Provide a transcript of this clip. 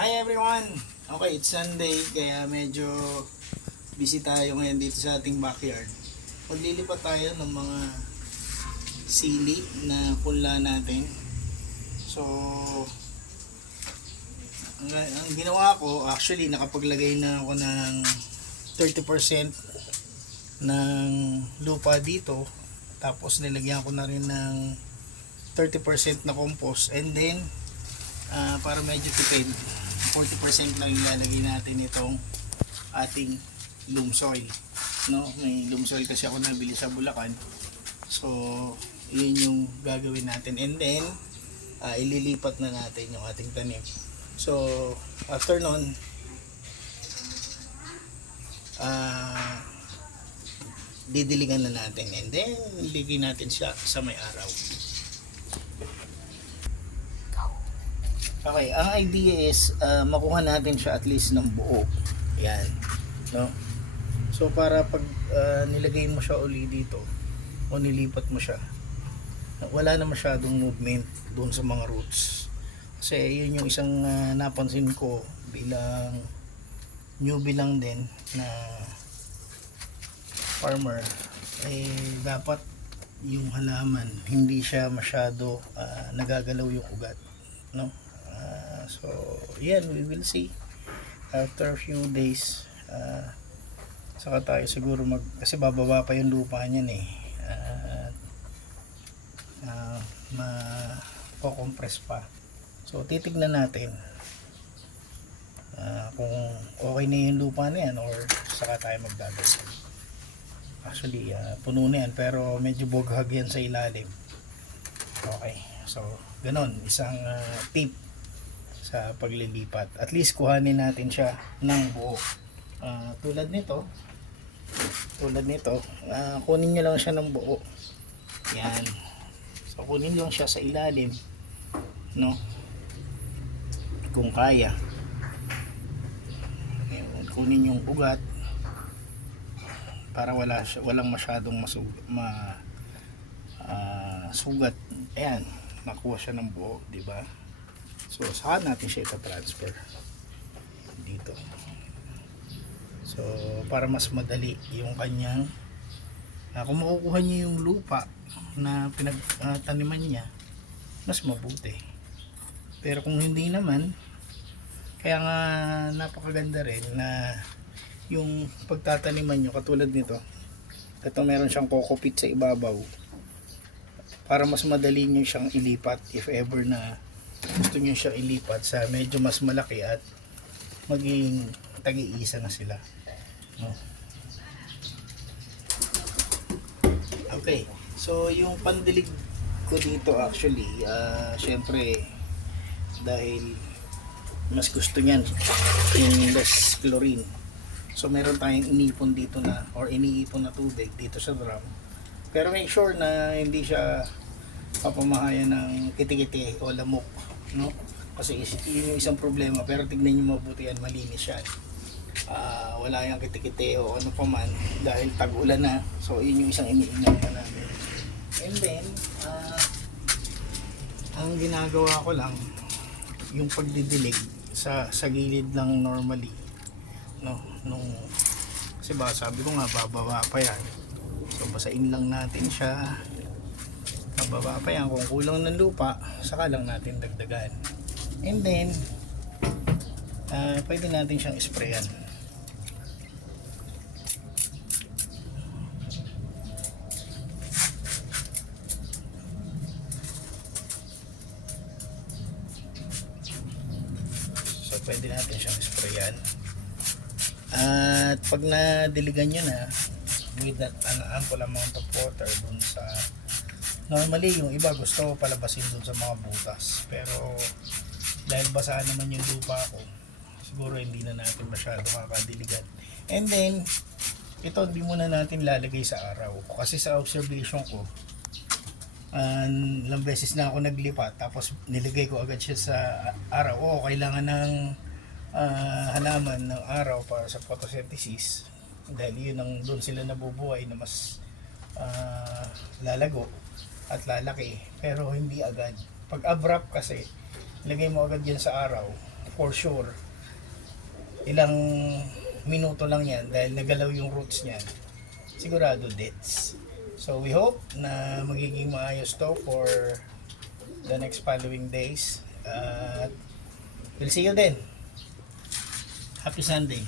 Hi everyone! Okay, it's Sunday kaya medyo busy tayo ngayon dito sa ating backyard. Maglilipat tayo ng mga sili na punla natin. So, ang ginawa ko, actually nakapaglagay na ako ng 30% ng lupa dito. Tapos nilagyan ko na rin ng 30% na compost, and then para medyo tipid, 40% lang ilalagay natin itong ating loam soil, no? May loam soil kasi ako nabili sa Bulacan, so yun yung gagawin natin, and then ililipat na natin yung ating tanim. So after nun, didiligan na natin, and then iligay natin siya sa may araw. Okay, ang idea is makuha natin siya at least ng buo. Yan, no? So para pag nilagay mo siya uli dito o nilipat mo siya, wala na masyadong movement doon sa mga roots. Kasi yun yung isang napansin ko bilang newbie lang din na farmer, dapat yung halaman hindi siya masyado nagagalaw yung ugat, no? So yan, we will see after a few days. Saka tayo siguro kasi bababa pa yung lupa niyan ma-compress pa. So titignan natin kung okay na yung lupa na yan or saka tayo magdadagdag. Actually puno na yan pero medyo bughag yan sa ilalim. Okay, so ganon, isang tip sa paglilipat. At least kuhanin natin siya ng buo. Tulad nito, kunin nyo lang siya ng buo. Yan. So kunin lang siya sa ilalim, no? Kung kaya. Kunin yung ugat para walang masyadong sugat. Ayan, nakuha siya ng buo, di ba? So saan natin siya ita-transfer dito. So para mas madali yung kanyang kung makukuha niyo yung lupa na pinagtaniman niya, mas mabuti. Pero kung hindi naman, kaya nga napakaganda rin na yung pagtataniman nyo katulad nito. Ito meron siyang coco pit sa ibabaw para mas madali nyo siyang ilipat if ever na gusto nyo siya ilipat sa medyo mas malaki at maging tag-iisa na sila, no? Okay, so yung pandilig ko dito actually syempre dahil mas gusto niyan yung less chlorine, so meron tayong inipon dito na or iniipon na tubig dito sa drum, pero make sure na hindi siya papamahayan ng kitikiti o lamok, no? Kasi yun yung isang problema, pero tignan nyo mabuti yan, malinis yan. Wala yung kitikiti o ano pa man dahil tag-ulan na, so yun yung isang iniingat na namin. And then ang ginagawa ko lang yung pagdidilig sa gilid lang normally, no? Kasi sabi ko nga bababa pa yan, so basain lang natin siya. Bababa pa yan, kung kulang ng lupa saka lang natin dagdagan, and then pwede natin siyang sprayan. So pwede natin siyang sprayan, at pag nadiligan nyo na with that ample amount of water dun sa normally yung iba gusto palabasin dun sa mga butas, pero dahil basaan naman yung lupa ko, siguro hindi na natin masyado kakadiligan. And then ito hindi muna natin lalagay sa araw, kasi sa observation ko ilang beses na ako naglipat tapos nilagay ko agad siya sa araw. Kailangan ng halaman ng araw para sa photosynthesis, dahil yun ang doon sila nabubuhay na mas lalago at lalaki, pero hindi agad. Pag abrupt kasi, lagay mo agad yan sa araw, for sure, ilang minuto lang yan dahil nagalaw yung roots niyan, sigurado deads. So we hope na magiging maayos to for the next following days. At we'll see you then. Happy Sunday.